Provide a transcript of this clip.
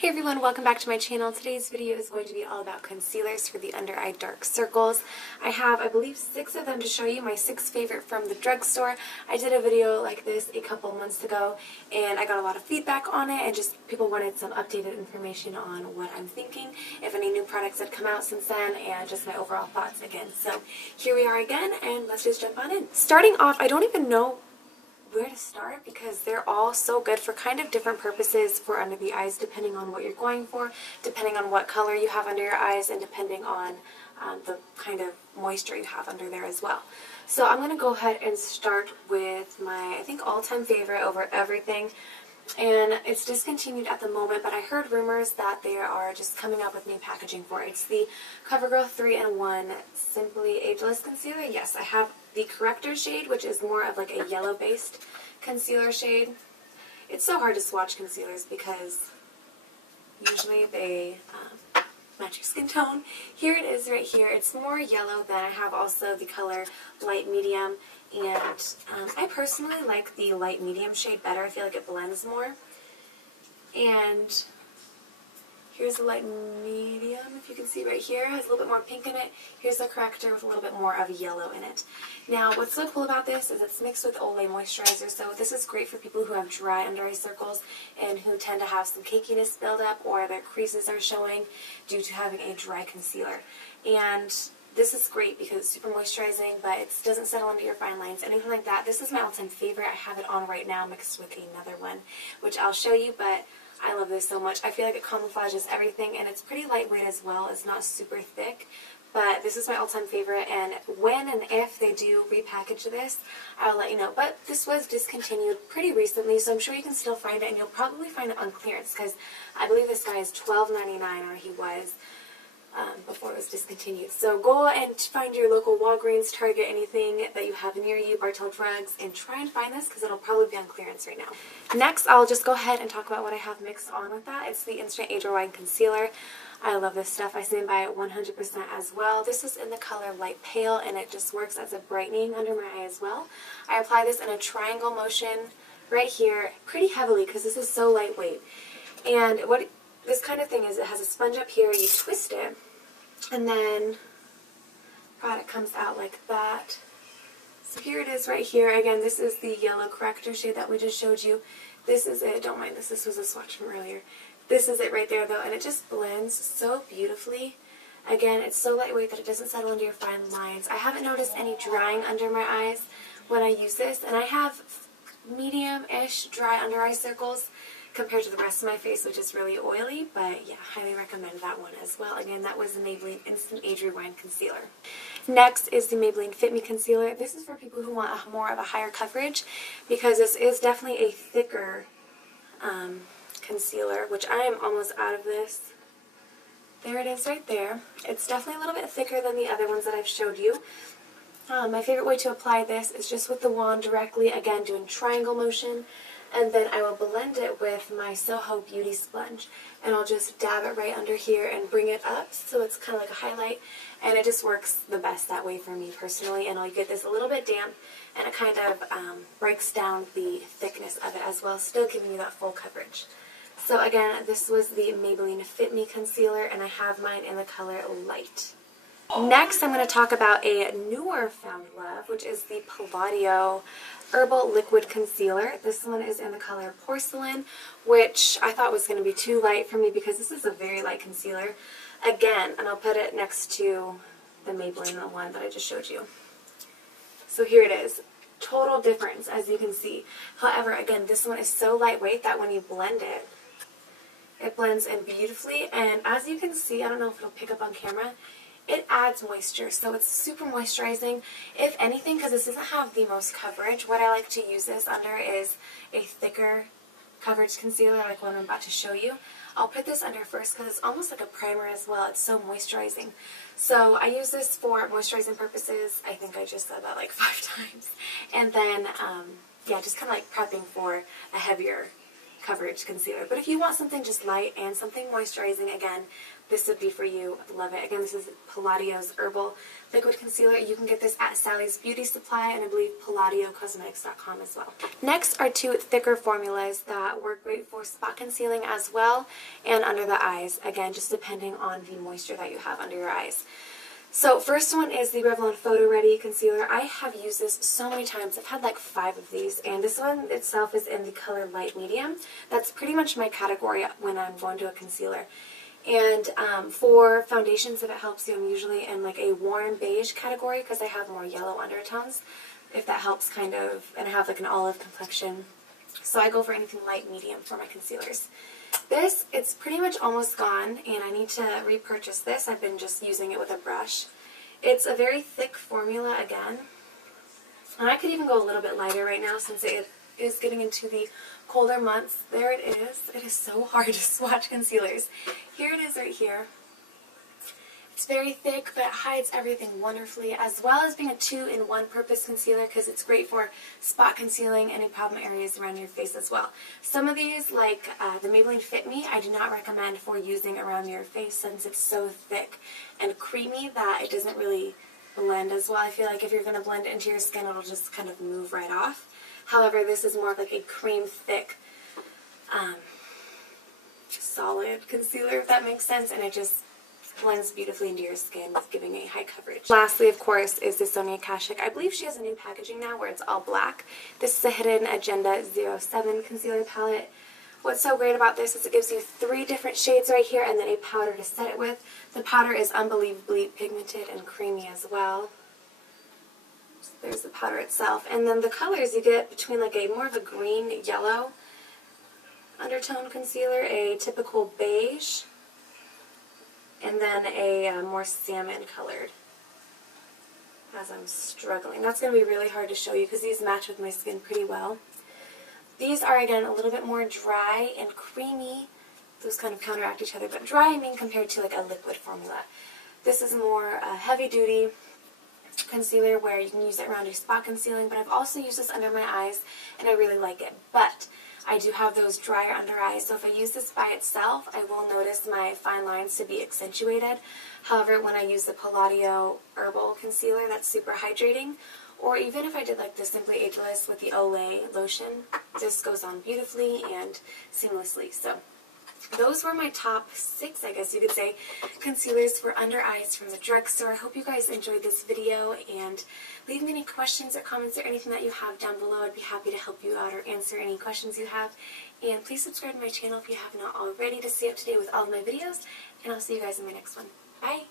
Hey everyone, welcome back to my channel. Today's video is going to be all about concealers for the under eye dark circles. I have, I believe, 6 of them to show you, my 6 favorite from the drugstore. I did a video like this a couple months ago and I got a lot of feedback on it and just people wanted some updated information on what I'm thinking, if any new products had come out since then, and just my overall thoughts again. So here we are again and let's just jump on in. Starting off, I don't even know where to start because they're all so good for kind of different purposes for under the eyes, depending on what you're going for, depending on what color you have under your eyes, and depending on the kind of moisture you have under there as well. So I'm going to go ahead and start with my, I think, all-time favorite over everything. And it's discontinued at the moment, but I heard rumors that they are just coming up with new packaging for it. It's the Covergirl 3-in-1 Simply Ageless Concealer. Yes, I have the Corrector shade, which is more of like a yellow-based concealer shade. It's so hard to swatch concealers because usually they match your skin tone. Here it is right here. It's more yellow than I have also the color Light Medium. And I personally like the light medium shade better. I feel like it blends more. And here's the light medium, if you can see right here. It has a little bit more pink in it. Here's the Corrector with a little bit more of yellow in it. Now, what's so cool about this is it's mixed with Olay moisturizer, so this is great for people who have dry under eye circles and who tend to have some cakiness build up or their creases are showing due to having a dry concealer. And this is great because it's super moisturizing, but it doesn't settle into your fine lines, anything like that. This is my all-time favorite. I have it on right now mixed with another one, which I'll show you, but I love this so much. I feel like it camouflages everything, and it's pretty lightweight as well. It's not super thick, but this is my all-time favorite, and when and if they do repackage this, I'll let you know. But this was discontinued pretty recently, so I'm sure you can still find it, and you'll probably find it on clearance, because I believe this guy is $12.99, or he was, before it was discontinued. So go and find your local Walgreens, Target, anything that you have near you, Bartell Drugs, and try and find this because it'll probably be on clearance right now. Next, I'll just go ahead and talk about what I have mixed on with that. It's the Instant Age Rewind Concealer. I love this stuff. I stand by it 100% as well. This is in the color Light Pale, and it just works as a brightening under my eye as well. I apply this in a triangle motion right here pretty heavily because this is so lightweight. And what this kind of thing is, it has a sponge up here, you twist it, and then product comes out like that. So here it is right here. Again, this is the yellow Corrector shade that we just showed you. This is it. Don't mind this. This was a swatch from earlier. This is it right there though, and it just blends so beautifully. Again, it's so lightweight that it doesn't settle into your fine lines. I haven't noticed any drying under my eyes when I use this, and I have medium-ish dry under eye circles compared to the rest of my face, which is really oily, but yeah, highly recommend that one as well. Again, that was the Maybelline Instant Age Rewind Concealer. Next is the Maybelline Fit Me Concealer. This is for people who want more of a higher coverage because this is definitely a thicker concealer, which I am almost out of this. There it is right there. It's definitely a little bit thicker than the other ones that I've showed you. My favorite way to apply this is just with the wand directly, again doing triangle motion. And then I will blend it with my Soho Beauty Sponge. And I'll just dab it right under here and bring it up so it's kind of like a highlight. And it just works the best that way for me personally. And I'll get this a little bit damp, and it kind of breaks down the thickness of it as well, still giving you that full coverage. So again, this was the Maybelline Fit Me Concealer, and I have mine in the color Light. Next, I'm going to talk about a newer found love, which is the Palladio Herbal Liquid Concealer. This one is in the color Porcelain, which I thought was going to be too light for me because this is a very light concealer. Again, and I'll put it next to the Maybelline one that I just showed you. So here it is. Total difference, as you can see. However, again, this one is so lightweight that when you blend it, it blends in beautifully. And as you can see, I don't know if it'll pick up on camera, it adds moisture, so it's super moisturizing. If anything, because this doesn't have the most coverage, what I like to use this under is a thicker coverage concealer like one I'm about to show you. I'll put this under first because it's almost like a primer as well. It's so moisturizing. So I use this for moisturizing purposes. I think I just said that like 5 times. And then, yeah, just kind of like prepping for a heavier coverage concealer. But if you want something just light and something moisturizing, again, this would be for you. I love it. Again, this is Palladio's Herbal Liquid Concealer. You can get this at Sally's Beauty Supply and I believe PalladioCosmetics.com as well. Next are two thicker formulas that work great for spot concealing as well and under the eyes. Again, just depending on the moisture that you have under your eyes. So first one is the Revlon Photoready Concealer. I have used this so many times. I've had like 5 of these, and this one itself is in the color light medium. That's pretty much my category when I'm going to a concealer. And for foundations, if it helps you, I'm usually in like a warm beige category because I have more yellow undertones, if that helps kind of, and I have like an olive complexion. So I go for anything light medium for my concealers. This, it's pretty much almost gone, and I need to repurchase this. I've been just using it with a brush. It's a very thick formula again, and I could even go a little bit lighter right now since it is getting into the colder months. There it is. It is so hard to swatch concealers. Here it is right here. It's very thick, but it hides everything wonderfully, as well as being a 2-in-1 purpose concealer because it's great for spot concealing any problem areas around your face as well. Some of these, like the Maybelline Fit Me, I do not recommend for using around your face since it's so thick and creamy that it doesn't really blend as well. I feel like if you're going to blend it into your skin, it'll just kind of move right off. However, this is more of like a cream thick, solid concealer, if that makes sense, and it just blends beautifully into your skin with giving a high coverage. Lastly, of course, is the Sonia Kashuk. I believe she has a new packaging now where it's all black. This is a Hidden Agenda 07 concealer palette. What's so great about this is it gives you 3 different shades right here and then a powder to set it with. The powder is unbelievably pigmented and creamy as well. So there's the powder itself. And then the colors you get between like a more of a green-yellow undertone concealer, a typical beige, and then a more salmon colored as I'm struggling. That's going to be really hard to show you because these match with my skin pretty well. These are, again, a little bit more dry and creamy. Those kind of counteract each other, but dry I mean compared to like a liquid formula. This is more heavy-duty concealer where you can use it around your spot concealing, but I've also used this under my eyes and I really like it. But I do have those drier under eyes, so if I use this by itself, I will notice my fine lines to be accentuated. However, when I use the Palladio Herbal Concealer, that's super hydrating. Or even if I did like the Simply Ageless with the Olay lotion, this goes on beautifully and seamlessly. So those were my top 6, I guess you could say, concealers for under eyes from the drugstore. I hope you guys enjoyed this video, and leave me any questions or comments or anything that you have down below. I'd be happy to help you out or answer any questions you have. And please subscribe to my channel if you have not already to stay up to date with all of my videos, and I'll see you guys in my next one. Bye!